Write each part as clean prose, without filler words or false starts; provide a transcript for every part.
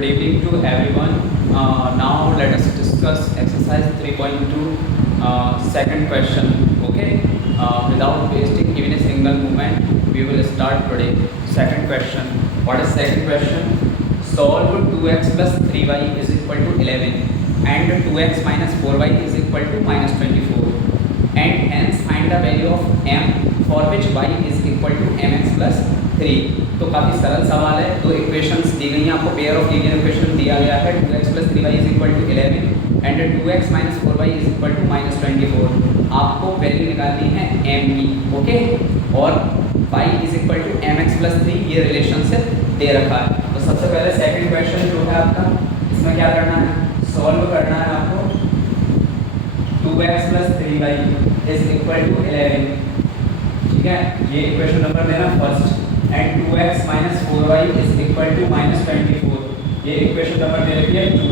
Good evening to everyone. Now let us discuss exercise 3.2 second question. Okay. Without wasting even a single moment, we will start today. Second question. What is second question? Solve 2x plus 3y is equal to 11 and 2x minus 4y is equal to minus 24. And hence find the value of m for which y is equal to mx plus 3. तो काफ़ी सरल सवाल है। दो equations दी गई हैं आपको, pair of linear equation दिया गया है 2x plus 3y is equal to 11 and 2x minus 4y is equal to minus 24। आपको वैल्यू निकालनी है m की, ओके। और y is equal to mx plus 3 ये रिलेशनशिप दे रखा है। तो सबसे पहले सेकंड क्वेश्चन जो है आपका, इसमें क्या करना है, सॉल्व करना है आपको 2x plus 3y is equal to 11, ठीक है। ये इक्वेशन नंबर लेना first, and 2x minus 4y is equal to minus 24, ये इक्वेशन नंबर दे रखी है 2,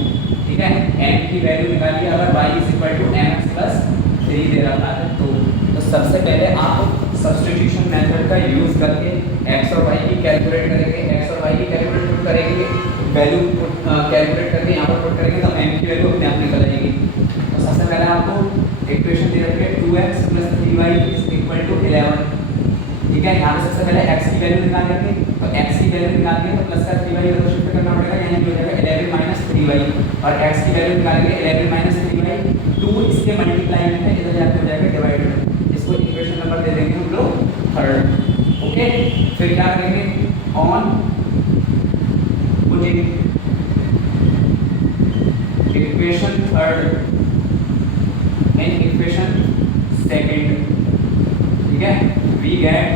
ठीक है। m की वैल्यू निकालिए अगर y is equal to mx plus 3 दे रखा है तो सबसे पहले आप सब्स्टिट्यूशन मेथड का यूज करके x और y की कैलकुलेट करेंगे, x और y की कैलकुलेट करेंगे, वैल्यू कैलकुलेट करके यहाँ पर पुट करेंगे तो m की वैल्यू अपने आप निकल आएगी। तो सबसे पहले आपको इक्वेशन दे रखी है 2x plus 3y is equal to 11, ठीक है। यहाँ पे सबसे पहले x की वैल्यू निकालेंगे, तो x की वैल्यू निकालेंगे तो प्लस का 3y इधर शिफ्ट करना पड़ेगा, यानी हो जाएगा 11 माइनस 3y, और x की वैल्यू निकालेंगे 11 माइनस 3y, 2 इसके मल्टीप्लाई में है, इधर जाके हो जाएगा डिवाइडेड। इसको इक्वेशन नंबर दे देंगे हम लोग थर्ड, ओके। फिर क्या करेंगे, on putting equation third in equation second, ठीक है। वी गेट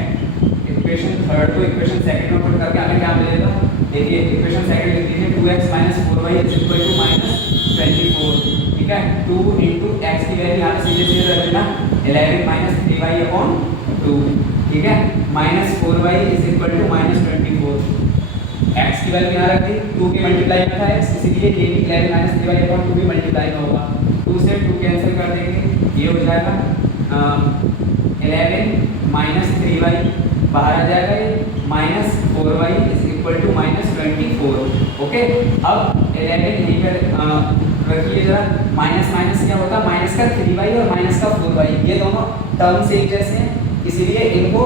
इक्वेशन थर्ड को इक्वेशन सेकंड में पुट करके हमें क्या मिलेगा, देखिए इक्वेशन सेकंड लिख दीजिए 2x minus 4y is equal to minus 24, ठीक है। 2 इंटू एक्स की वैल्यू यहाँ पे सीधे सीधे रख देना 11 माइनस 3y अपॉन 2, ठीक है, minus 4y is equal to minus 24। X की वैल्यू यहाँ रख दी, 2 के मल्टीप्लाई में था x, इसीलिए ये भी 11 माइनस 3y अपॉन 2 भी मल्टीप्लाई में होगा, 2 से 2 कैंसिल कर देंगे, ये हो जाएगा 11 माइनस 3y बाहर आ जाएगा, ये minus 4y is equal to minus 24, okay. अब 11 यहीं पर रखिए जरा, माइनस माइनस क्या होता है, माइनस का 3y और माइनस का 4y, ये दोनों टर्म्स एक जैसे हैं, इसीलिए इनको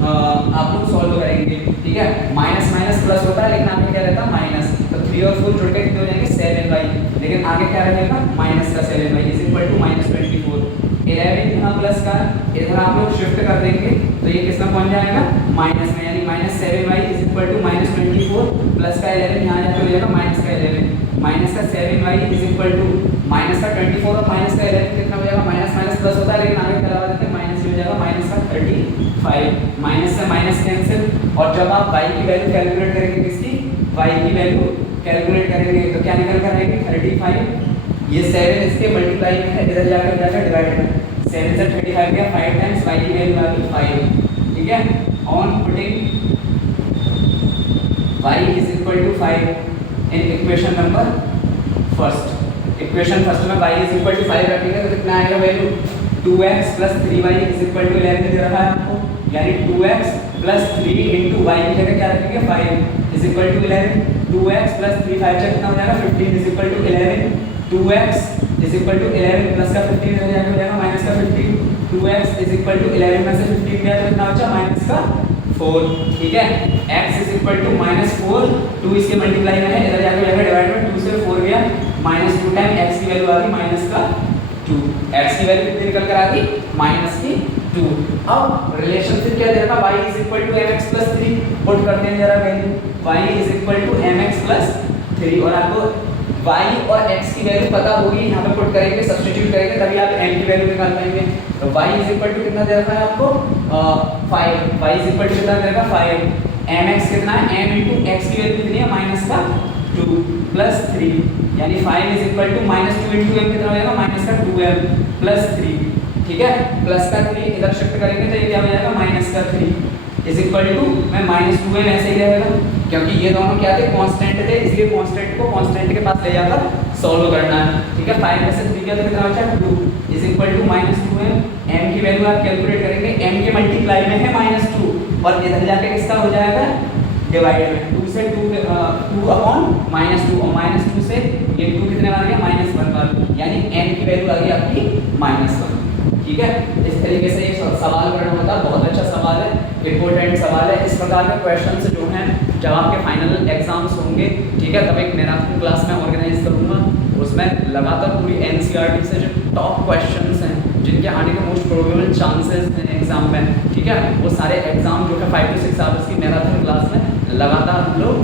आप लोग सॉल्व करेंगे, ठीक है। माइनस माइनस प्लस होता है, लेकिन आगे क्या रहता है माइनस, तो 3 और 4 जुड़ के कितने हो जाएंगे 7y, लेकिन आगे क्या रहेगा माइनस का 7y is equal to minus 24। 11 यहाँ प्लस का, इधर आप लोग शिफ्ट कर देंगे तो ये किस में पहुंच जाएगा माइनस में, यानी minus 7y is equal to minus 24, plus का 11 यहाँ जाकर हो जाएगा माइनस का 11, माइनस का 7y is equal to minus का 24 और माइनस का 11 कितना हो जाएगा, माइनस माइनस प्लस होता है, लेकिन आगे क्या लगा देते हैं माइनस हो जाएगा, माइनस का 35, माइनस से माइनस कैंसिल। और जब आप y की वैल्यू कैलकुलेट करेंगे, किसकी, y की वैल्यू कैलकुलेट करेंगे तो क्या निकल कर आएगी 35, ये 7 इसके मल्टीप्लाई में है, इधर जाकर जाकर डिवाइड, 7 से 35 गया, 5 टाइम्स y की वैल्यू आ गई 5, ठीक है। On putting y is equal to 5 in equation number first, equation first में y इज इक्वल टू 5 रखेंगे तो कितना आएगा value, 2x plus 3y is equal to 11 दे रखा है आपको, यानी 2x प्लस 3 इंटू y की जगह क्या रखेंगे 5 is equal to 11, 2x plus 3 5 से कितना हो जाएगा 15 is equal to 11, 2x is equal to 11 plus का 15 हो जाएगा माइनस का 15, 2x इज इक्वल टू 11 में से 15 गया तो कितना बचा माइनस का 4, ठीक है। x is equal to minus 4, 2 इसके मल्टीप्लाई में है, इधर जाकर जाएगा डिवाइड में, 2 से 4 गया, माइनस 2 टाइम x की वैल्यू आ गई माइनस का 2, x की वैल्यू कितनी निकल कर आ गई माइनस की 2। अब रिलेशनशिप क्या दे रखा, y is equal to mx plus 3, put करते हैं जरा value, y is equal to mx plus 3, और आपको y और x की वैल्यू पता होगी, यहाँ पे पुट करेंगे, सब्स्टिट्यूट करेंगे, तभी आप m की वैल्यू निकाल पाएंगे। तो y इज इक्वल टू कितना दे रखा है आपको 5, y इज इक्वल टू कितना दे रखा 5, mx कितना है, m इंटू x की वैल्यू कितनी है माइनस का 2 प्लस 3, यानी 5 is equal to minus 2 into m कितना हो जाएगा माइनस का 2m प्लस 3, ठीक है। प्लस का 3 इधर शिफ्ट करेंगे तो ये क्या हो जाएगा माइनस का 3 इज इक्वल टू में माइनस 2m ऐसे ही रहेगा, क्योंकि ये दोनों क्या थे कांस्टेंट थे, इसलिए कांस्टेंट को कांस्टेंट के पास ले जाकर सॉल्व करना है, ठीक है। 5 में से 3 गया तो कितना बचा 2 is equal to minus 2m, m की वैल्यू आप कैलकुलेट करेंगे, m के मल्टीप्लाई में है माइनस 2 और इधर जाके किसका हो जाएगा डिवाइड में 2 से 2 अपॉन -2 और -2 से ये 2 कितने बार गया -1 बार, यानी n की वैल्यू आ गई आपकी -1। ठीक है, इस तरीके से ये सवाल करना होता है। बहुत अच्छा सवाल है, इंपॉर्टेंट सवाल है। इस प्रकार के क्वेश्चंस जो हैं जब आपके फाइनल एग्जाम्स होंगे, ठीक है, तब एक मैराथन क्लास में ऑर्गेनाइज करूँगा, उसमें लगातार पूरी एनसीईआरटी से जो टॉप क्वेश्चंस हैं जिनके आने के मोस्ट प्रोबेबल चांसेस हैं एग्जाम में, ठीक है, वो सारे एग्जाम जो है 5 to 6 आवर्स की मैराथन क्लास में लगातार हम लोग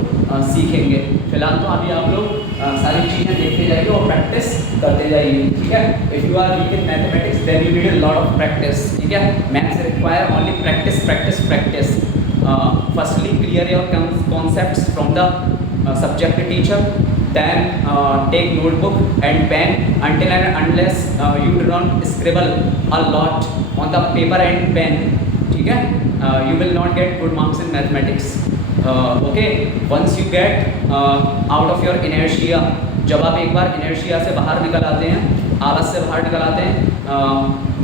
सीखेंगे। फिलहाल तो अभी आप लोग सारी चीज़ें देखते जाइए और प्रैक्टिस करते जाइए। ठीक है, if you are weak in mathematics then you need a lot of practice. ठीक है, maths require only practice practice practice. Firstly clear your concepts from the subject teacher, then take notebook and pen until and unless you do not scribble a lot on the paper and pen, ठीक है, you will not get good marks in mathematics. Okay, once you get out of your inertia, जब आप एक बार inertia से बाहर निकल आते हैं, आलस से बाहर निकल आते हैं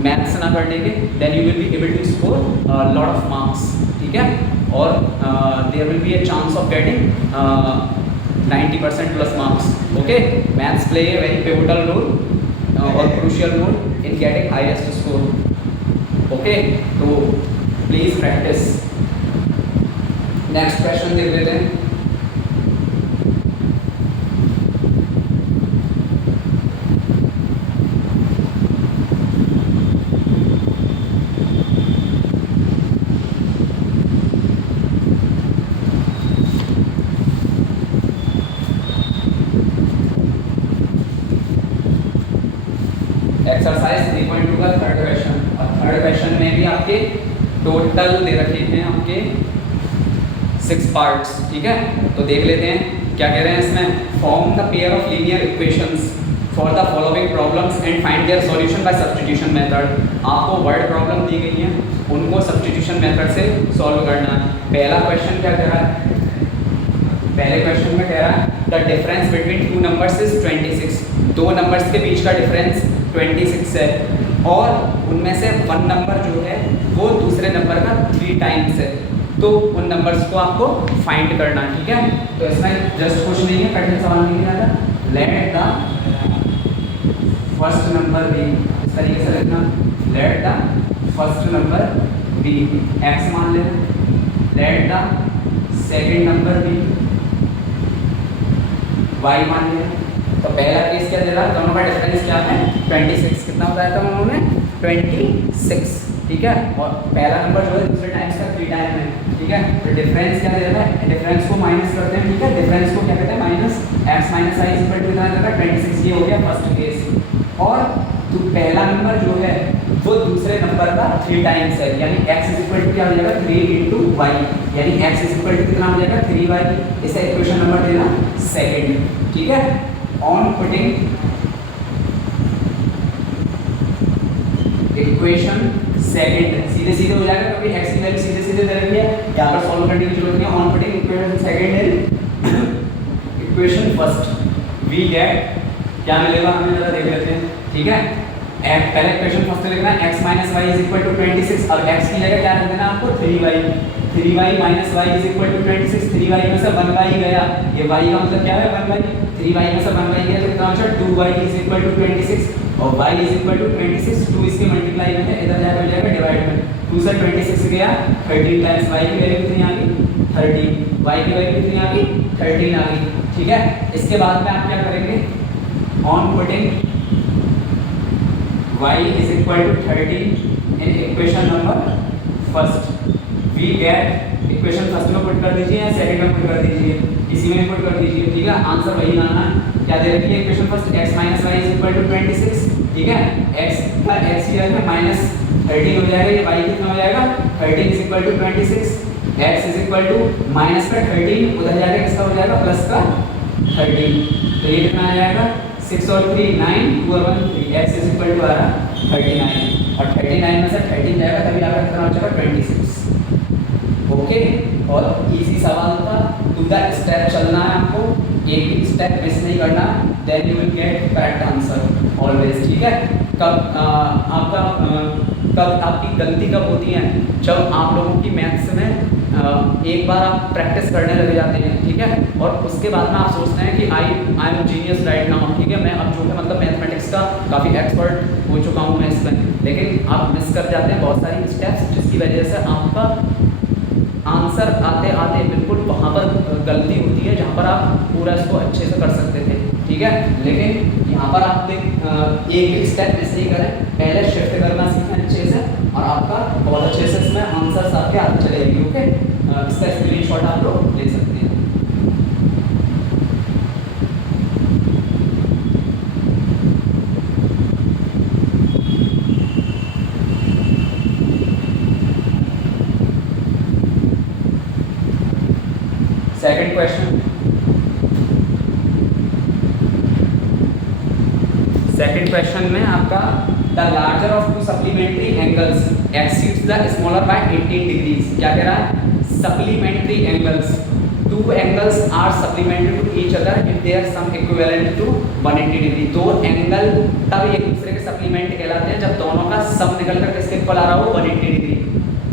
मैथ्स ना करने के, then you will be able to score a lot of marks. ठीक है, और there will be a chance of getting 90% plus marks. Okay, maths play a very pivotal role or crucial role in getting highest score. Okay, so please practice. Next question देख लेते हैं। Exercise 3.2 का third question, और third question में भी आपके total दे रखे हैं आपके 6 पार्ट्स। ठीक है, तो देख लेते हैं क्या कह रहे हैं इसमें। Form the pair of linear equations for the following problems and find their solution bye substitution method. आपको वर्ड प्रॉब्लम दी गई है, उनको सब्स्टिट्यूशन मेथड से सॉल्व करना है। पहला क्वेश्चन क्या कह रहा है, पहले क्वेश्चन में कह रहा है the difference between 2 numbers is 26। 2 numbers के बीच का डिफरेंस 26 है और उनमें से 1 नंबर जो है वो दूसरे नंबर का 3 टाइम्स है, तो उन नंबर्स को आपको फाइंड करना है। ठीक है, तो इसमें जस्ट कुछ नहीं है, कठिन सवाल नहीं आता। Let the first number be, इस तरीके से लिखना, let the first number be x मान लेना, let the second number be y मान लेना। तो पहला केस क्या दे रहा है, दोनों का डिफरेंस क्या है 26। कितना बताया था उन्होंने 26। ठीक है, और पहला नंबर जो है दूसरे टाइम्स का 3 टाइम है। ठीक है, तो डिफरेंस क्या दे रहा है, डिफरेंस को माइनस करते हैं। ठीक है, डिफरेंस को क्या कहते हैं minus x minus y equal to कितना देगा 26। ये हो गया फर्स्ट केस। और तो पहला नंबर जो है वो दूसरे नंबर का 3 टाइम्स है, यानी x इज इक्वल टू क्या हो जाएगा 3 into y, यानी x इज इक्वल टू कितना हो जाएगा 3y। इसे इक्वेशन नंबर देना सेकंड। ठीक है, ऑन पुटिंग इक्वेशन सेकंड, सीधे सीधे हो जाएगा क्योंकि x की वैल्यू सीधे सीधे दे रखी है, यहाँ पर सॉल्व करने की जरूरत नहीं है। ऑन पुटिंग इक्वेशन सेकंड है इक्वेशन फर्स्ट वी गेट क्या मिलेगा हमें जरा देख लेते हैं। ठीक है, पहले इक्वेशन फर्स्ट लिखना है x minus y is equal to 26। अब x की जगह क्या रख देना आपको 3y, 3y minus y is equal to 26। 3y में से 1y गया, ये y का मतलब क्या है 1y, 3y में से 1y गया तो कितना बचा 2y इज इक्वल टू 26 और y इज इक्वल टू 26। 2 इसके मल्टीप्लाई में है, इधर जाकर हो जाएगा डिवाइड में। 2 से 26 गया 13 टाइम्स, y की वैल्यू कितनी आ गई 13, y की वैल्यू कितनी आ गई 13 आ गई। ठीक है, इसके बाद में आप क्या करेंगे, on putting y is equal to 13 in equation number first we get equation first में पुट कर दीजिए या सेकंड में पुट कर दीजिए, किसी में पुट कर दीजिए। ठीक है, आंसर वही आना है। क्या दे रखी है equation first x minus y is equal to 26। ठीक है, x का x की जगह माइनस 13 हो जाएगा, ये y कितना हो जाएगा 13 is equal to 26। x is equal to minus का 13 उधर जाकर किसका हो जाएगा प्लस का 13, तो ये कितना आ जाएगा 6 और 3 9 2 और 1 3, x इज इक्वल टू आ रहा 39 और 39 में से 13 जाएगा तभी आपका कितना हो जाएगा 26। ओके, और इजी सवाल था, टू द स्टेप चलना है आपको, एक भी स्टेप मिस नहीं करना, then you will get correct answer always. ठीक है, कब आपकी गलती कब होती है, जब आप लोगों की मैथ्स में एक बार आप प्रैक्टिस करने लग जाते हैं, ठीक है, और उसके बाद में आप सोचते हैं कि I am genius right now, ठीक है, मैं अब जो है मतलब मैथमेटिक्स का काफ़ी एक्सपर्ट हो चुका हूँ मैं इसमें, लेकिन आप मिस कर जाते हैं बहुत सारी स्टेप्स, जिसकी वजह से आपका आंसर आते आते बिल्कुल वहाँ पर गलती होती है जहाँ पर आप पूरा इसको अच्छे से कर सकते थे, ठीक है। लेकिन यहाँ पर आप एक एक स्टेप मिस नहीं करें, पहले शिफ्ट करना सीखें अच्छे से और आपका बहुत अच्छे से इसमें आंसर आपके आते चलेगी। ओके, इसका स्क्रीनशॉट आप लोग ले सकते हैं। सेकंड क्वेश्चन, सेकंड क्वेश्चन में आपका the larger of two supplementary angles exceeds the smaller by 18 degrees. क्या कह रहा है? Supplementary angles, two angles are supplementary to each other if they are sum equivalent to 180 degree. दो angle तब एक दूसरे के सप्लीमेंट कहलाते हैं जब दोनों का सम निकल कर किसके इक्वल आ रहा हो? 180 degree.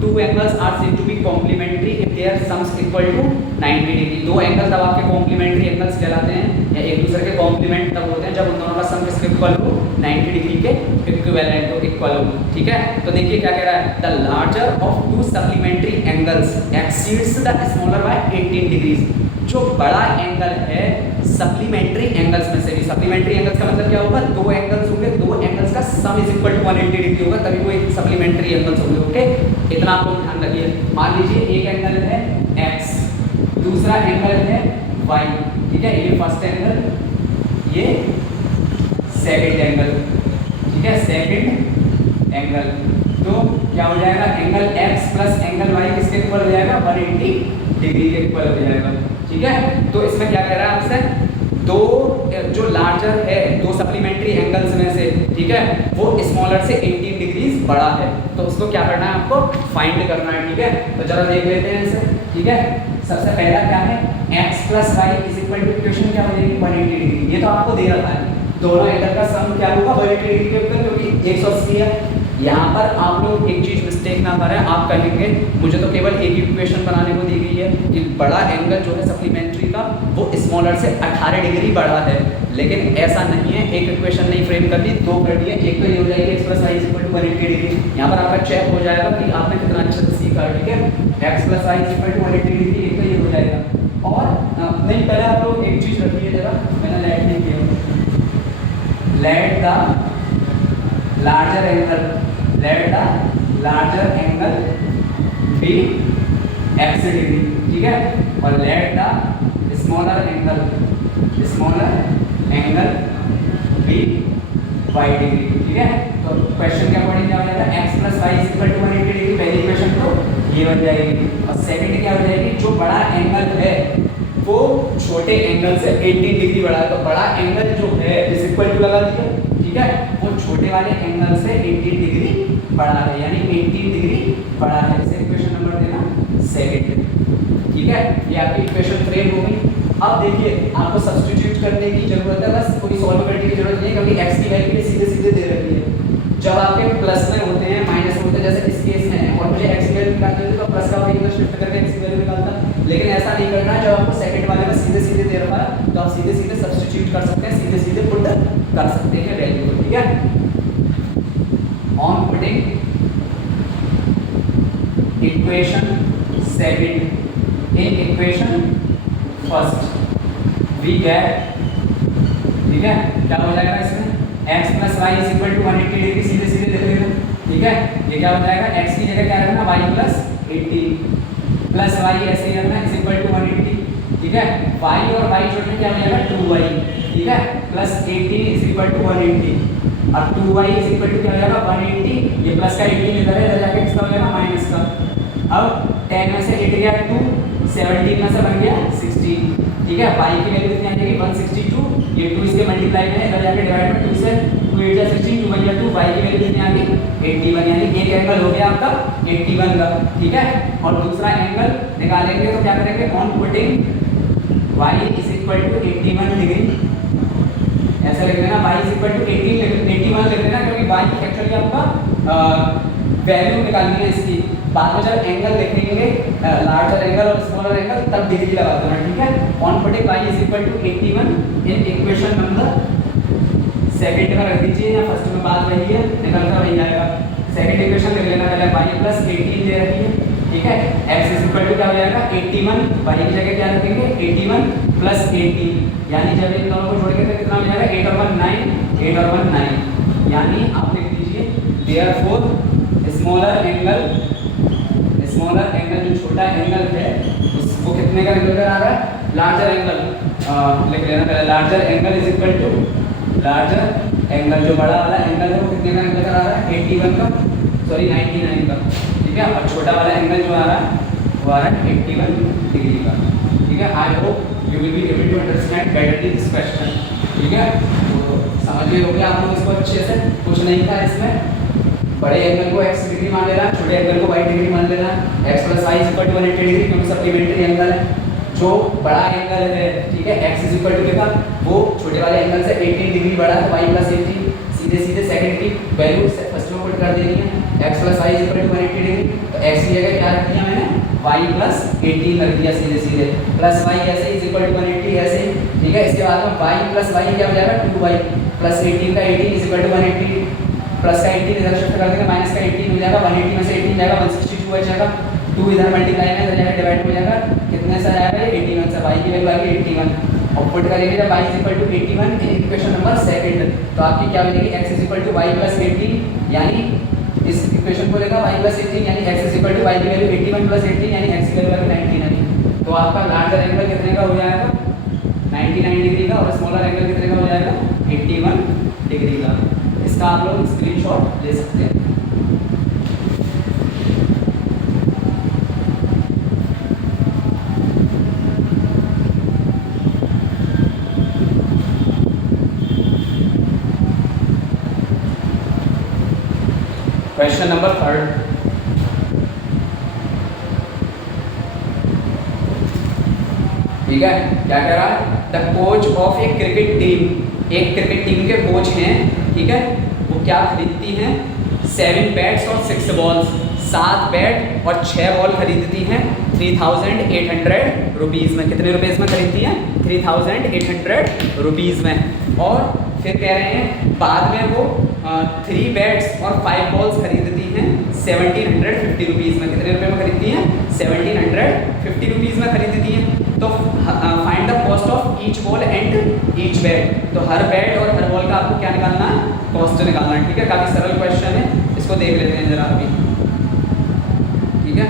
Two angles are said to be complementary if their sums equal to 90 degree. दो एंगल तब आपके कॉम्प्लीमेंट्री एंगल्स कहलाते हैं या एक दूसरे के कॉम्प्लीमेंट तब होते हैं जब उन दोनों का सम किसके इक्वल हो? 90 डिग्री के इक्विवेलेंट हो, इक्वल हो, ठीक है। तो देखिए क्या कह रहा है, the larger of two supplementary angles exceeds the smaller by 18 degrees. जो बड़ा एंगल है सप्लीमेंट्री एंगल्स में से भी, सप्लीमेंट्री एंगल्स का मतलब क्या होगा? दो एंगल्स होंगे, दो एंगल्स का sum is equal to 180 degree होगा, तभी वो एक सप्लीमेंट्री एंगल्स होंगे। ओके, इतना आप लोग ध्यान रखिए। मान लीजिए एक एंगल है x, दूसरा एंगल है y, ठीक है, ये फर्स्ट एंगल, ये सेकंड एंगल, ठीक है, सेकंड एंगल। तो क्या हो जाएगा? Angle x plus angle y किसके इक्वल हो जाएगा? 180 डिग्री के इक्वल हो जाएगा, ठीक है। तो इसमें क्या कह रहा है आपसे? दो जो लार्जर है दो सप्लीमेंट्री एंगल्स में से, ठीक है, वो स्मॉलर से 18 डिग्रीज बड़ा है, तो उसको क्या करना है? आपको फाइंड करना है, ठीक है। तो जरा देख लेते हैं इसे, ठीक है। सबसे पहला क्या है? x plus y is equal to equation क्या हो जाएगी? 180 डिग्री। ये तो आपको दे रखा है, दोनों एंगल का सम क्या होगा? 180 डिग्री के ऊपर, क्योंकि 180 है। यहाँ पर आप लोग एक चीज मिस्टेक ना करें, आप कहेंगे मुझे तो केवल एक इक्वेशन बनाने को दी गई है कि बड़ा एंगल जो है सप्लीमेंट्री का वो स्मॉलर से 18 डिग्री बड़ा है, लेकिन ऐसा नहीं है। एक इक्वेशन नहीं फ्रेम कर दी, दो कर दिए। एक तो ये हो जाएगी x plus y is equal to 180 degree. यहाँ पर आपका चेक हो जाएगा कि आपने कितना अच्छे से सीखा, ठीक है। x plus y is equal to 180 degree, एक तो ये हो जाएगा। और नहीं, पहले आप लोग एक चीज रखिए जरा, मैंने लेट नहीं किया, let the larger angle, let the larger angle be x degree, ठीक है, और let the smaller angle be y degree, ठीक है। तो क्वेश्चन के अकॉर्डिंग क्या हो जाएगा? x plus y is equal to 180 degree, पहली इक्वेशन तो ये बन जाएगी। और सेकंड क्या हो जाएगी? जो बड़ा एंगल है वो छोटे एंगल से 18 डिग्री बड़ा है, तो बड़ा एंगल जो है इज इक्वल टू लगा दिया, ठीक है, वो छोटे वाले एंगल से 18 डिग्री बड़ा है, यानी 18 डिग्री बड़ा है। इसे इक्वेशन नंबर देना सेकंड, ठीक है। ये आपकी इक्वेशन फ्रेम होगी। अब देखिए आपको सब्स्टिट्यूट करने की जरूरत है, बस कोई सॉल्व करने की जरूरत नहीं है, क्योंकि x की वैल्यू सीधे सीधे दे रखी है। जब आपके प्लस में होते हैं, माइनस में होते हैं, जैसे इस केस में है और मुझे x की वैल्यू निकालनी होती है तो प्लस का वैल्यू शिफ्ट करके x की वैल्यू निकालता, लेकिन ऐसा नहीं करना है। जब आपको सेकंड वाले में सीधे सीधे दे रखा है तो आप सीधे सीधे सब्स्टिट्यूट कर सकते हैं, सीधे सीधे पुट कर सकते हैं वैल्यू को, ठीक है। On putting equation second in equation first we get, ठीक है, क्या हो जाएगा इसमें? x plus y is equal to 180 degree, सीधे सीधे देख लेना, ठीक है। ये क्या हो जाएगा? x की जगह क्या रखना? y प्लस 80 प्लस वाई ऐसे ही रखना इज इक्वल टू 180, ठीक है। y और y जोड़ने क्या हो जाएगा? 2y, ठीक है, प्लस 80 इज इक्वल टू 180 और 2y इज इक्वल टू क्या हो जाएगा? 180। ये प्लस का 80 इधर है, इधर जाके किसका हो जाएगा? माइनस का। अब 10 में से 8 गया 2, 17 में से बन गया 16, ठीक है। y की वैल्यू कितनी आ जाएगी? 162, ये 2 इसके मल्टीप्लाई में है, इधर जाके डिवाइड में 2 से 2 8 जा 16, 2 1 जा 2, y की वैल्यू कितनी आ गई? 81, यानी एक एंगल हो गया आपका 81 का, ठीक है। और दूसरा एंगल निकालेंगे तो क्या करेंगे? On putting y is equal to 81 degree, ऐसा लिख देना। y इज इक्वल टू 81 लिख देना, क्योंकि y एक्चुअली आपका वैल्यू निकालनी है इसकी, बाद में जब एंगल देखेंगे लार्जर एंगल और स्मॉलर एंगल तब डिग्री लगा देना, ठीक है। On putting y is equal to 81 in equation number second में रख दीजिए या फर्स्ट में बात वही है, निकल कर वही आएगा। सेकंड इक्वेशन लिख लेना पहले y प्लस 18 दे रखी है, ठीक है। x इज इक्वल टू क्या हो जाएगा 81, y की जगह क्या रखेंगे 81 प्लस 18, यानी जब इन दोनों को जोड़ेंगे तो कितना हो जाएगा 8 और 1 9, 8 और 1 9, यानी आप लिख दीजिए देयरफॉर स्मॉलर एंगल जो छोटा एंगल है उसको कितने का निकल कर आ रहा है, लार्जर एंगल लिख लेना पहले। Larger angle is equal to larger angle जो बड़ा वाला एंगल है वो कितने का निकल कर आ रहा है 81 का, सॉरी 99 का, ठीक है। और छोटा वाला एंगल जो आ रहा है वो आ रहा है 81 डिग्री का, ठीक है। I hope you will be able to understand betterly this question, ठीक है। तो समझ गए होंगे आप लोग इसको अच्छे से, कुछ नहीं था इसमें। बड़े एंगल को x डिग्री मान लेना, छोटे एंगल को y डिग्री मान लेना, x प्लस y is equal to 180 degree क्योंकि सप्लीमेंट्री एंगल है। जो बड़ा एंगल है, ठीक है, x इज इक्वल टू लिखा, वो छोटे वाले एंगल से 18 डिग्री बड़ा है, तो y प्लस 18 सीधे सीधे सेकंड की वैल्यू फर्स्ट में पुट कर देनी है। x प्लस y is equal to 180 degree, तो x की जगह क्या रख दिया मैंने y प्लस 18 रख दिया सीधे सीधे, प्लस y ऐसे इज इक्वल टू 180 ऐसे, ठीक है। इसके बाद में y प्लस y क्या हो जाएगा 2y प्लस 18 का 18 इज इक्वल टू 180, प्लस का 18 इधर शिफ्ट कर देंगे, माइनस का 18 हो जाएगा, 180 में से 18 जाएगा 162 बचेगा, 2 इधर मल्टीप्लाई में जाएगा डिवाइड हो जाएगा, कितने से आएगा ये 81 से, y की वैल्यू आएगी 81 और पुट करेंगे जब y is equal to 81 in equation number second, तो आपकी क्या मिलेगी x is equal to y plus 18, यानी इस इक्वेशन को लेगा y प्लस 18 यानी x is equal to y की वैल्यू 81 प्लस 18 यानी x की वैल्यू आएगी 99, तो आपका लार्जर एंगल कितने का हो जाएगा 99 डिग्री का और स्मॉलर एंगल कितने का हो जाएगा 81 डिग्री का। इसका आप लोग स्क्रीनशॉट ले सकते हैं। क्वेश्चन नंबर 3, ठीक है। क्या कह रहा है, the coach of A cricket team, एक क्रिकेट टीम के कोच हैं, ठीक है, वो क्या खरीदती हैं 7 बैट्स और 6 बॉल्स, 7 बैट और 6 बॉल खरीदती हैं 3800 रुपीज़ में। कितने रुपीज़ में खरीदती हैं 3800 रुपीज़ में। और फिर कह रहे हैं बाद में वो 3 बैट्स और 5 बॉल्स खरीदती हैं 1750 रुपीज़ में। कितने रुपए में खरीदती हैं 1750 रुपीज़ में खरीदती हैं। तो find the cost of each ball and each bat, तो हर बैट और हर बॉल का आपको क्या निकालना है, कॉस्ट निकालना है, ठीक है। काफ़ी सरल क्वेश्चन है, इसको देख लेते हैं जरा अभी, ठीक है।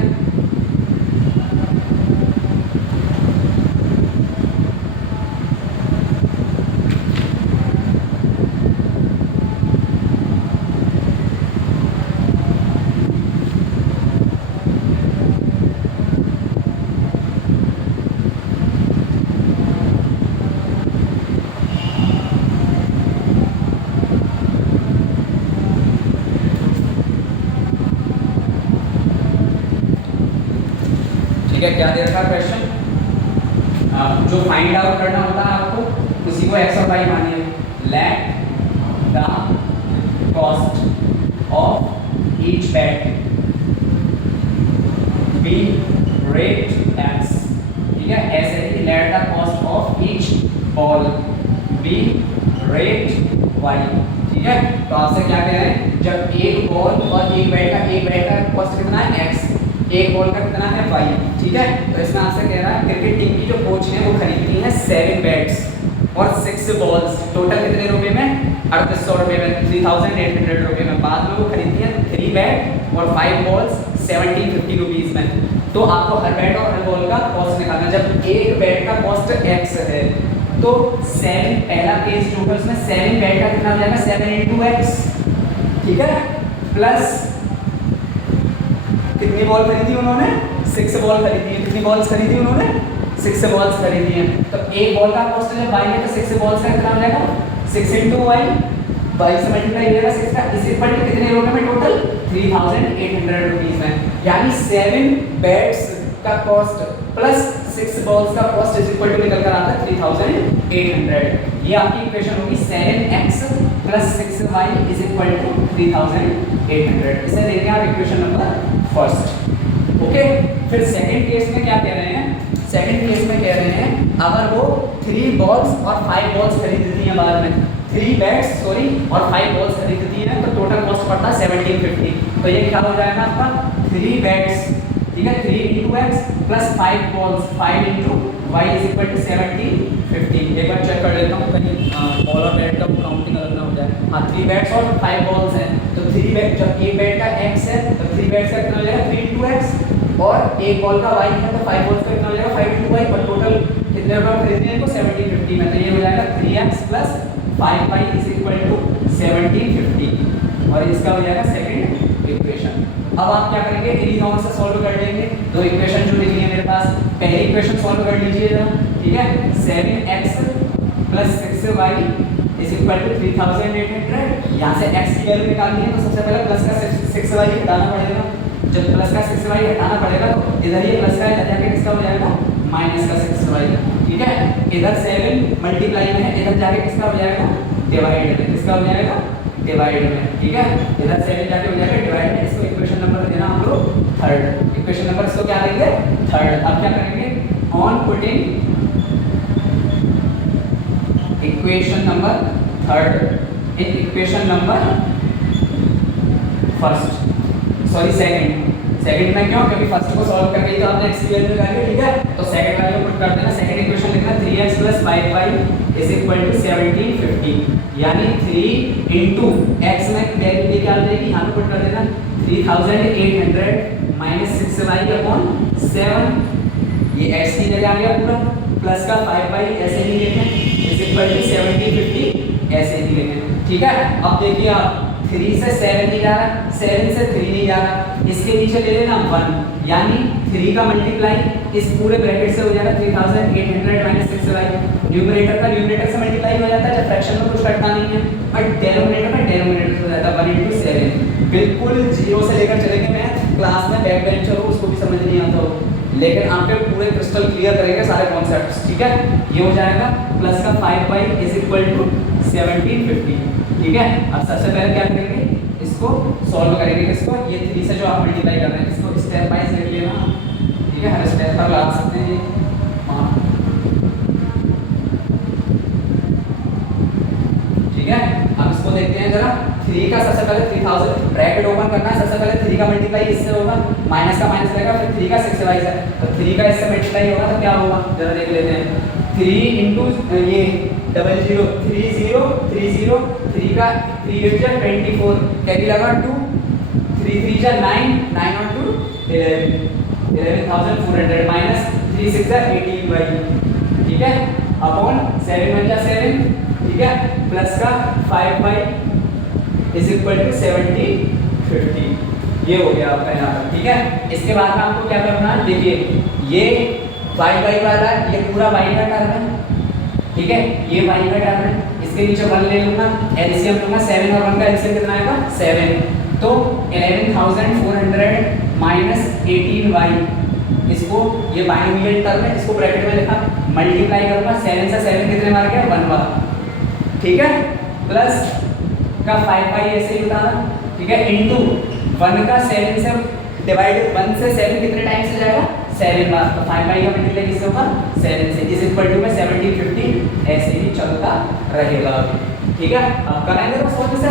ठीक है, क्या दे रखा क्वेश्चन, जो फाइंड आउट करना होता है आपको उसी को x और y मानिए। Let the cost of each bat be rate x, ठीक है। ऐसे ही let the cost of each ball be rate y, ठीक है। तो आपसे क्या कह रहे हैं, जब एक बॉल और एक बैट का कॉस्ट कितना है x, एक बॉल का कितना है y, ठीक है। तो इसमें आपसे कह रहा है क्रिकेट टीम की जो कोच है वो खरीदती है 7 बैट्स और 6 बॉल्स, टोटल कितने रुपए में 3800 रुपए में, 3800 रुपए में। बाद में वो खरीदती है 3 बैट और 5 बॉल्स 1750 रुपीज़ में। तो आपको हर बैट और हर बॉल का कॉस्ट निकालना। जब एक बैट का कॉस्ट x है तो 7, पहला केस जो है उसमें 7 बैट का कितना हो जाएगा 7 into x, ठीक है, प्लस कितनी बॉल खरीदी उन्होंने 6 बॉल खरीदी है। कितनी बॉल्स खरीदी उन्होंने 6 बॉल्स खरीदी हैं। तो एक बॉल का कॉस्ट जब y है तो 6 बॉल्स का कितना हो जाएगा 6 into y, y से मल्टीप्लाई हो जाएगा 6 का, इस इक्वल टू कितने रुपए में टोटल 3800 रुपीस में। यानी 7 बैट्स का कॉस्ट प्लस 6 बॉल्स का कॉस्ट इज इक्वल टू निकल कर आता है 3800। ये आपकी इक्वेशन होगी 7x plus 6y is equal to 3800। इसे देखिए आप इक्वेशन नंबर फर्स्ट। ओके, फिर सेकंड केस में क्या कह रहे हैं, सेकंड केस में कह रहे हैं अगर वो 3 बॉल्स और 5 बॉल्स खरीदती हैं बाद में, 3 बैट्स सॉरी और 5 बॉल्स खरीदती हैं तो टोटल कॉस्ट पड़ता है 1750। तो ये क्या हो जाएगा आपका 3 बैट्स, ठीक है, 3 into x plus 5 balls 5 into y is equal to 1750। एक बार चेक कर लेता हूँ कहीं बॉल और बैट का काउंटिंग अलग ना हो जाए। हाँ 3 बैट्स और 5 बॉल्स हैं तो 3 बैट, जब एक बैट का एक्स है तो 3 बैट्स का कितना हो जाएगा 3 इंटू एक्स और एक बॉल का वाई है तो 5 बॉल्स का कितना हो जाएगा 5 इंटू वाई और टोटल कितने रुपये खरीदने हैं तो 1750 में। तो ये हो जाएगा 3x plus 5y is equal to 1750 और इसका हो जाएगा सेकंड इक्वेशन। अब आप क्या करेंगे, इन्हीं दोनों से सॉल्व कर लेंगे। दो इक्वेशन जो लिखी है मेरे पास, पहले इक्वेशन सॉल्व कर लीजिएगा, ठीक है, 7x plus 6y is equal to 3800। यहाँ से x की वैल्यू निकालनी है तो सबसे पहले प्लस का 6y हटाना पड़ेगा। जब प्लस का 6y हटाना पड़ेगा तो इधर ये प्लस का है, इधर जाके किसका हो जाएगा माइनस का 6y, ठीक है। इधर 7 मल्टीप्लाई में है, इधर जाके किसका हो जाएगा डिवाइड में, किसका हो जाएगा डिवाइड में, ठीक है। इधर 7 जाके हो जाएगा डिवाइड में। इसको इक्वेशन नंबर देना हम लोग थर्ड, इक्वेशन नंबर इसको क्या देंगे थर्ड। अब क्या करेंगे, on putting equation number third in equation number first sorry second में क्यों, क्योंकि फर्स्ट को सॉल्व करके ही तो आपने x की वैल्यू निकाली, ठीक है। तो सेकंड वैल्यू पुट कर देना, सेकंड इक्वेशन लिखना 3x plus 5y is equal to 1750 यानी 3 इंटू एक्स में वैल्यू निकाल देगी, यहाँ पे पुट कर देना 3800 माइनस 6y अपॉन 7, ये x की जगह आ गया पूरा, प्लस का 5y ऐसे ही लिखें इज इक्वल टू 1750 ऐसे ही लिखें, ठीक है। अब देखिए आप 3 से 7 नहीं जा रहा, 7 से 3 नहीं जा रहा, इसके नीचे ले लेना 1 यानी 3 का मल्टीप्लाई इस पूरे ब्रैकेट से हो जाएगा 3800 माइनस 6y। न्यूमरेटर का न्यूमरेटर से मल्टीप्लाई हो जाता है जब फ्रैक्शन में कुछ कटना नहीं है, और डेनोमिनेटर में डेनोमिनेटर से हो जाता है 1 into 7। बिल्कुल जीरो से लेकर चलेंगे मैथ, क्लास में बैक बेंचर हो उसको भी समझ नहीं आता हो, लेकिन आपके पूरे क्रिस्टल क्लियर करेंगे सारे कॉन्सेप्ट्स, ठीक है। ये हो जाएगा प्लस का 5y इज इक्वल टू 1750, ठीक है। अब सबसे पहले क्या करेंगे, इसको सॉल्व करेंगे, किसको, ये 3 से जो आप मल्टीप्लाई कर रहे हैं इसको स्टेप बाय स्टेप लेना, ठीक है। हर स्टेप पर ला सकते हैं ये, हाँ ठीक है। अब इसको देखते हैं जरा, 3 का सबसे पहले 3000 ब्रैकेट ओपन करना है, सबसे पहले 3 का मल्टीप्लाई इससे होगा, माइनस का माइनस रहेगा, फिर 3 का 6y है तो 3 का इससे मल्टीप्लाई होगा तो क्या होगा जरा देख लेते हैं। 3 इंटू ये 00 30 3 का 3 8 जा 24 कैरी लगा 2 3 3 जा 9 9 और 2 11400 माइनस 3 6 जा 18y, ठीक है, अपॉन 7 1 जा 7, ठीक है, प्लस का 5y इज इक्वल टू 1750। ये हो गया आपका यहाँ पर, ठीक है। इसके बाद में आपको क्या करना है, देखिए ये y वाला है, ये पूरा y का टर्म है, ठीक है, ये y का टर्म है, इसके नीचे 1 ले लूंगा, एलसीएम लूंगा, 7 और 1 का एलसीएम कितना आएगा 7, तो 11400 माइनस 18y, इसको ये बाइनोमियल टर्म है, इसको ब्रैकेट में लिखा, मल्टीप्लाई करूंगा 7 से 7 कितने मार गया 1 बार, ठीक है, प्लस का 5y ऐसे ही उतारा, ठीक है, इनटू 1 का 7 से डिवाइड 1 से 7 कितने टाइम से जाएगा 7 बार, तो 5y का मल्टीप्लाई किससे होगा 7 से, इज इक्वल टू में 1750 ऐसे ही चलता रहेगा अभी, ठीक है। अब करेंगे तो सोच से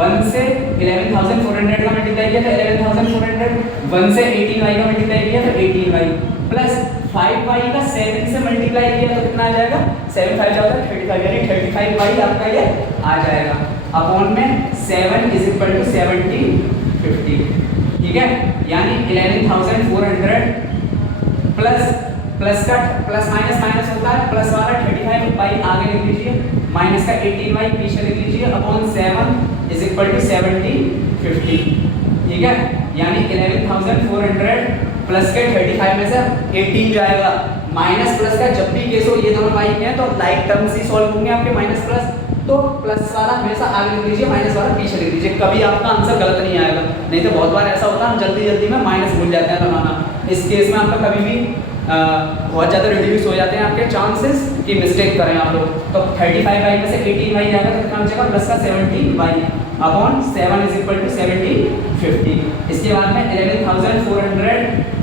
1 से 11400 का मल्टीप्लाई किया तो 11400, 1 से 18y का मल्टीप्लाई किया तो 18y, प्लस 5y का 7 से मल्टीप्लाई किया तो कितना आ जाएगा 7 5 जाएगा 35 यानी 35y आपका ये आ जाएगा, अपॉन में 7 इज इक्वल टू 1750, ठीक है, यानी 11400 प्लस का प्लस माइनस माइनस होता है, प्लस वाला 35y आगे लिख लीजिए, माइनस का 18y पीछे लिख लीजिए, अपॉन 7 इज इक्वल टू 1750, ठीक है, यानी 11400 प्लस के 35 में से 18 जाएगा, माइनस प्लस का जब भी केस हो ये दोनों लाइक हैं तो लाइक टर्म्स ही सॉल्व होंगे आपके, माइनस प्लस, तो प्लस वाला हमेशा आगे लिख लीजिए, माइनस वाला पीछे लिख लीजिए, कभी आपका आंसर गलत नहीं आएगा। नहीं तो बहुत बार ऐसा होता है हम जल्दी जल्दी में माइनस भूल जाते हैं बनाना, इस केस में आपका कभी भी बहुत ज़्यादा रिड्यूस हो जाते हैं आपके चांसेस कि मिस्टेक करें आप लोग। तो 35y में से 18y जाएगा तो कितना बचेगा प्लस का 17y, upon 7 is equal to 1750। इसके बाद में 11,400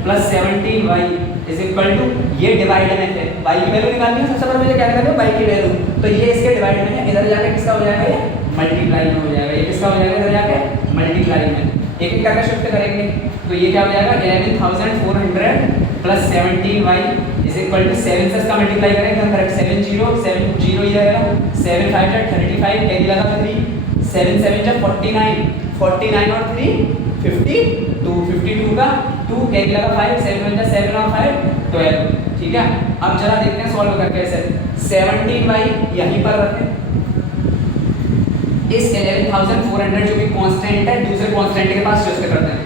plus 17y is equal to, ये डिवाइड में है, y की वैल्यू निकालनी है, सबसे पहले मुझे क्या करना है, y की वैल्यू, तो ये इसके डिवाइड में है, इधर जाके किसका हो जाएगा, ये मल्टीप्लाई में हो जाएगा, ये किसका हो जाएगा, इधर जाके मल्टीप्लाई में, एक एक करके शिफ्ट करेंगे, तो ये क्या हो जाएगा 11,400 plus 17y is equal to 7 से इसका मल्टीप्लाई करेंगे हम, करेक्ट 7 0 ही रहेगा, 7 5 जा 35, कैरी लगा 3, 7 7 जा 49, 49 और 3 52, 52 का 2 कैरी लगा 5, 7 1 जा 7 और 5 12, ठीक है। अब जरा देखते हैं सॉल्व करके ऐसे, 17y यहीं पर रखें, इस 11,400 जो कि कांस्टेंट है दूसरे कांस्टेंट के पास शिफ्ट करते हैं,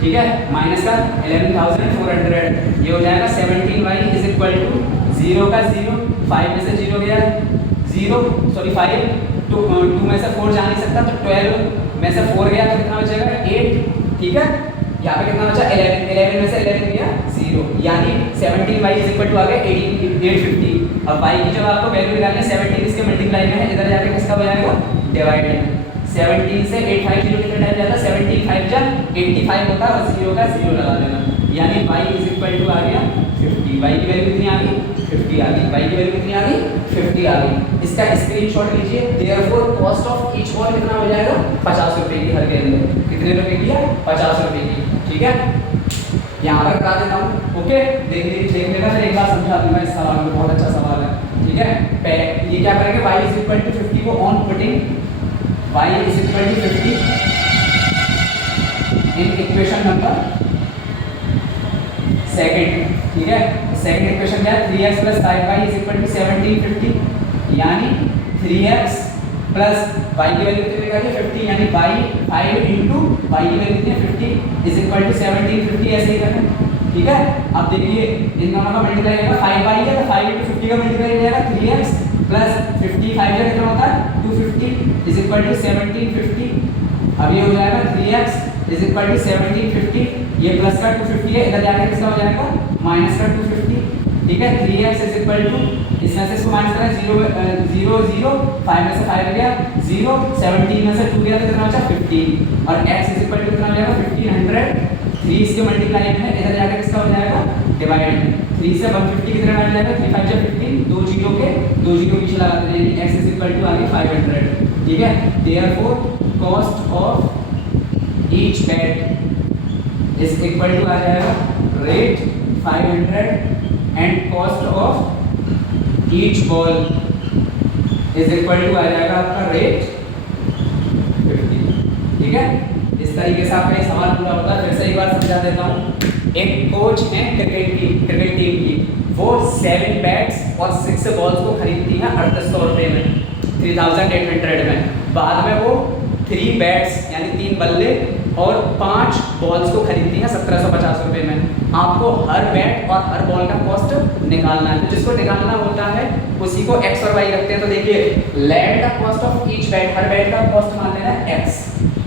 ठीक है, माइनस का 11,400, ये हो जाएगा 17y इज इक्वल टू 0 का 0, 5 में से 0 गया 0, सॉरी 5, 2 में से 4 जा नहीं सकता, तो 12 में से 4 गया तो कितना बचेगा 8, ठीक है, यहाँ पे कितना बचा 11 में से 11 गया 0, यानी 17y इज इक्वल टू आ गया 850। अब y की जब आपको वैल्यू निकालनी है, 17 इसके मल्टीप्लाई में है, इधर जाके किसका हो जाएगा डिवाइड में, 17 से 850 कितना टाइम जाता है, 17 5 जा 85 होता है, और 0 का 0 लगा देना, यानी y इज इक्वल टू आ गया 50, y की वैल्यू कितनी आ गई 50 आ गई, y की वैल्यू कितनी आ गई 50 आ गई। इसका स्क्रीनशॉट लीजिए, therefore cost of each ball कितना हो जाएगा 50 रुपए की, हर के अंदर कितने रुपए की है 50 रुपए की, ठीक है, यहाँ पर करा देता हूँ, ओके, देख लेना, फिर एक बार समझा दूंगा इस सवाल में, बहुत अच्छा सवाल है, ठीक है। ये क्या करेंगे, y इज इक्वल टू 50 को on putting y is equal to 50 in equation number second, ठीक है, सेकंड इक्वेशन क्या है, 3x plus 5y is equal to 1750, यानी 3x प्लस y की वैल्यू कितनी निकाली 50, यानी y 5 इंटू y की वैल्यू कितनी है 50 इज इक्वल टू 1750, ऐसे ही करना, ठीक है। अब देखिए इन दोनों का मल्टीप्लाई करेगा, 5y है तो 5 इंटू 50 का मल्टीप्लाई हो जाएगा 3x प्लस 55 का कितना होता है 250 इज इक्वल टू 1750, अब ये हो जाएगा 3x इज इक्वल टू 1750, ये प्लस का 250 है, इधर जाकर किसका हो जाएगा माइनस का 250, ठीक है, 3x इज इक्वल टू, इसमें से इसको माइनस करें 0 0 0, 5 में से 5 गया 0, 17 में से 2 गया तो कितना बचा 15, और x इज इक्वल टू कितना हो जाएगा 1500, 3 इसके मल्टीप्लाई में है, इधर जाकर किसका हो जाएगा डिवाइड में, 3 से 150 कितना डिवाइड जाएगा 3 5 जा 15, 2 0 के 2 0 पीछे लगा देंगे, यानी x इज इक्वल टू आ गया 500, ठीक है। Therefore cost of each bat is equal to आ जाएगा rate 500 and cost of each ball is equal to आ जाएगा आपका रेट 50, ठीक है। इस तरीके से आपका ये सवाल पूरा होता है। फिर से एक बार समझा देता हूँ, एक कोच है क्रिकेट टीम की, वो 7 बैट्स और 6 बॉल्स को खरीदती है 3800 रुपये में, 3800 में, बाद में वो 3 बैट्स यानी 3 बल्ले और 5 बॉल्स को खरीदती हैं 1750 रुपये में। आपको हर बैट और हर बॉल का कॉस्ट निकालना है, तो जिसको निकालना होता है उसी को x और y रखते हैं। तो देखिए लैंड का cost of each bat, her bat का कॉस्ट मान लेना x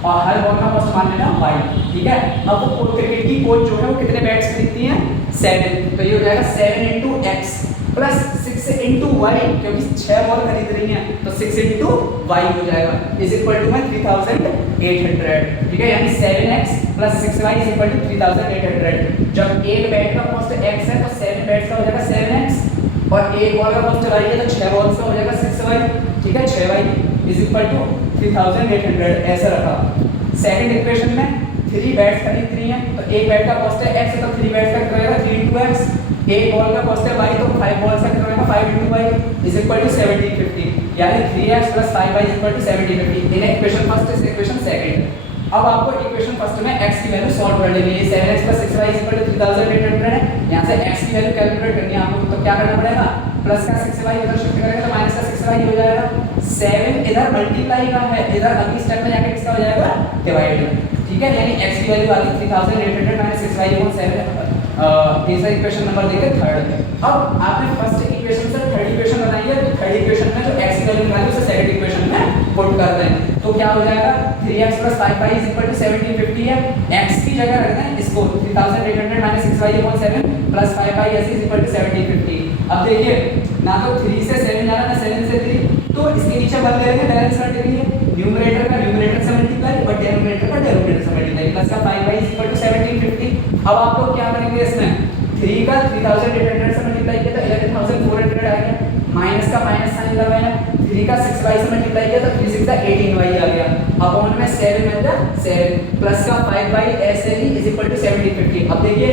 और हर बॉल का कॉस्ट मान लेना y, ठीक है। अब वो क्रिकेट की कोच जो है वो कितने बैट्स खरीदती हैं 7, तो ये हो जाएगा 7 into x plus 6 into y, क्योंकि 6 बॉल खरीद रही हैं तो 6 इंटू वाई हो जाएगा इज इक्वल टू में 3800, ठीक है, यानी 7x plus 6y is equal to 3800। जब एक बैट का कॉस्ट x है तो 7 बैट्स का हो जाएगा 7x और एक बॉल का कॉस्ट y है तो 6 बॉल्स का हो जाएगा 6y, ठीक है, 6y इज इक्वल टू 3800, ऐसा रखा। सेकंड इक्वेशन में 3 बैट्स खरीद रही हैं तो एक बैट का कॉस्ट है x, तो 3 बैट्स का कितना रहेगा 3 इंटू x, एक बॉल का कॉस्ट है y तो 5 बॉल्स का कितना रहेगा 5 into y is equal to 1750, यानी 3x plus 5y is equal to 1750 in equation first, इस इक्वेशन सेकंड। अब आपको इक्वेशन फर्स्ट में x की वैल्यू सॉल्व कर लेनी है। 7x plus 6y is equal to 3800 है, यहां से x की वैल्यू कैलकुलेट करनी है आपको, तो क्या करना पड़ेगा, प्लस का 6y इधर शिफ्ट करेंगे तो माइनस का 6y हो जाएगा, 7 इधर मल्टीप्लाई का है, इधर अगली स्टेप में जाके किसका हो जाएगा डिवाइड, ठीक है, यानी x की वैल्यू आ गई 3800 माइनस 6y अपॉन 7। तीसरा इक्वेशन नंबर देखे थर्ड। अब आपने फर्स्ट इक्वेशन से थर्ड इक्वेशन बनाई है, तो थर्ड इक्वेशन में जो x की वैल्यू निकाली उसे सेकंड इक्वेशन में पुट कर दें, तो क्या हो जाएगा 3x plus 5y is equal to 1750 है, x की जगह रख दें इसको 3800 minus 6y upon 7 plus 5y is equal to 1750। अब देखिए ना तो 3 से 7 जाना ना 7 से 3, तो इसके नीचे बदल देंगे, बैलेंस कर देंगे, न्यूमरेटर का न्यूमरेटर से अब आप लोग क्या करेंगे इसमें, 3 का 3800 से मल्टीप्लाई किया तो 11400 आ गया, माइनस का माइनस साइन लगाया, 3 का 6y से मल्टीप्लाई किया तो 3 6 का 18y आ गया, अपॉन में 7 मिल गया 7 प्लस का 5y ऐसे ही इज इक्वल टू 1750। अब देखिए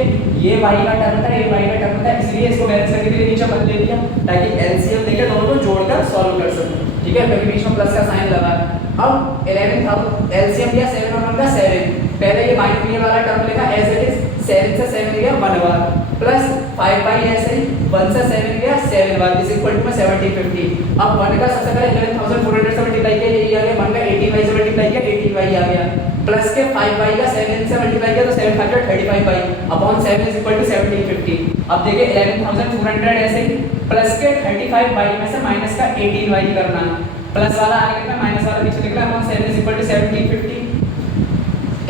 ये y का टर्म था, ये y का टर्म था, इसलिए इसको बैलेंस करने के लिए नीचे मत ले लिया ताकि एलसीएम लेके दोनों को जोड़कर सॉल्व कर सकूं, ठीक है, क्योंकि बीच में प्लस का साइन लगा। अब 11,000 एलसीएम लिया 7 और 1 का 7, पहले ये बाइनोमियल वाला टर्म लेगा एज इट इज, 7 से 7 गया 1 बार प्लस 5 ऐसे ही 1 से 7 गया 7 बार इज इक्वल टू में 1750। अब 1 का सबसे पहले 11400 से मल्टीप्लाई किया यही आ गया, 1 का 18y से मल्टीप्लाई किया 18y आ गया, प्लस के 5y का 7 से मल्टीप्लाई किया तो 735y upon 7 is equal to 1750। अब देखिए 11400 ऐसे ही प्लस के 35y में से माइनस का 18y करना, प्लस वाला आगे लिखना माइनस वाला पीछे लिखना, upon 7 is equal to 1750।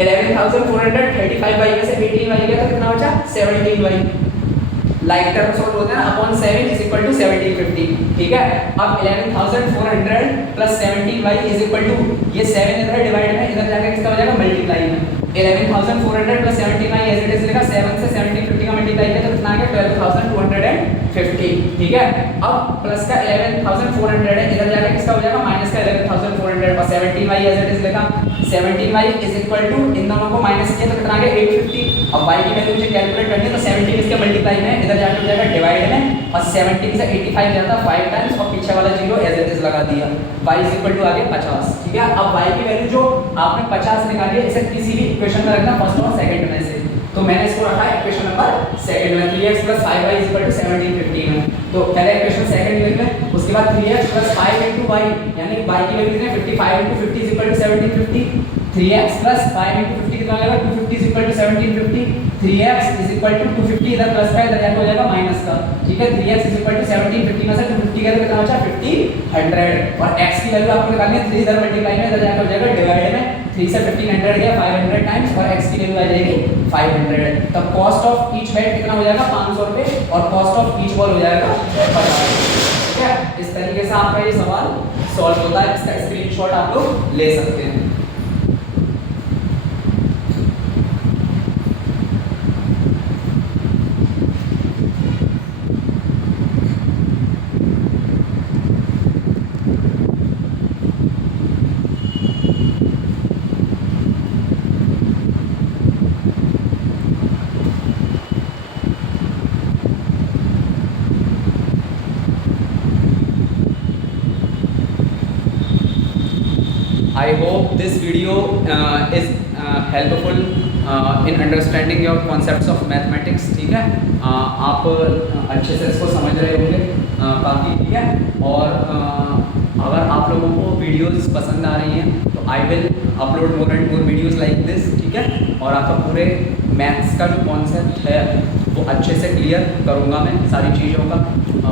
11435y में से 18y गया तो कितना बचा 17y, लाइक टर्म सॉल्व होता है ना, अपॉन 7 इज इक्वल टू 1750, ठीक है। अब 11400 plus 17y is equal to, ये 7 इधर डिवाइड में, इधर जाकर किसका हो जाएगा मल्टीप्लाई में, 11400 plus 17y as it is लिखा, 7 से 1750 का मल्टीप्लाई किया तो कितना आ गया 12250, ठीक है। अब प्लस का 11400 है, इधर जाकर किसका हो जाएगा माइनस का 11400 और 17y एज इट इज लिखा, 17y इज इक्वल टू, इन दोनों को माइनस किया तो कितना आ गया 850। अब y की वैल्यू मुझे कैलकुलेट करनी है तो 17 इसके मल्टीप्लाई में, इधर जाकर हो जाएगा डिवाइड में, और 17 से 85 जाता 5 टाइम्स और पीछे वाला 0 एज इट इज लगा दिया, y इज इक्वल टू आ गया 50, ठीक है। अब y की वैल्यू जो आपने 50 निकाली है इसे किसी भी इक्वेशन में रखना फर्स्ट और सेकंड में से, तो मैंने इसको रखा है इक्वेशन नंबर सेकंड में, 3x 5y is equal to 1750 में, तो पहले इक्वेशन सेकंड लिख लें, उसके बाद 3x 5 y यानी y की वैल्यू कितनी है 55 50 इज इक्वल टू 1750, 3x 5 50 कितना आएगा 250 is equal to 1750, 3x is equal to 250 इधर प्लस का इधर जाके हो जाएगा माइनस का, ठीक है। 3x इज इक्वल टू 1750 में से 250 का कितना बचा 50 और x की वैल्यू आपको निकालनी है, 3 इधर मल्टीप्लाई में, इधर जाके हो जाएगा डिवाइड में, 3 से 1500 गया 500 टाइम्स और x की वैल्यू आ जाएगी 500। तब कॉस्ट ऑफ ईच बेड कितना हो जाएगा 500 रुपए और कॉस्ट ऑफ ईच बॉल हो जाएगा 50, ठीक है। इस तरीके से आपका ये सवाल सॉल्व होता है, इसका स्क्रीनशॉट आप लोग ले सकते हैं। I hope this video is helpful in understanding your concepts of mathematics, ठीक है। आप अच्छे से इसको समझ रहे होंगे काफ़ी, ठीक है। और अगर आप लोगों को वीडियोस पसंद आ रही हैं तो I will upload more and more videos like this, ठीक है। और आपका पूरे मैथ्स का जो कॉन्सेप्ट है वो अच्छे से क्लियर करूँगा मैं सारी चीज़ों का,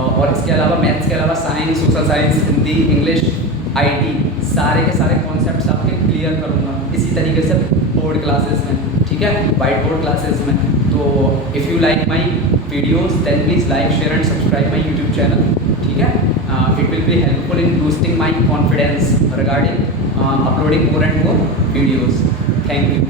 और इसके अलावा मैथ्स के अलावा science, social science, Hindi, English, IT सारे के सारे कॉन्सेप्ट्स आपके क्लियर करूँगा इसी तरीके से बोर्ड क्लासेस में, ठीक है, वाइट बोर्ड क्लासेस में। तो if you like my videos then please like share and subscribe my YouTube channel, ठीक है। It will be helpful in boosting my confidence regarding uploading more and more videos. Thank you.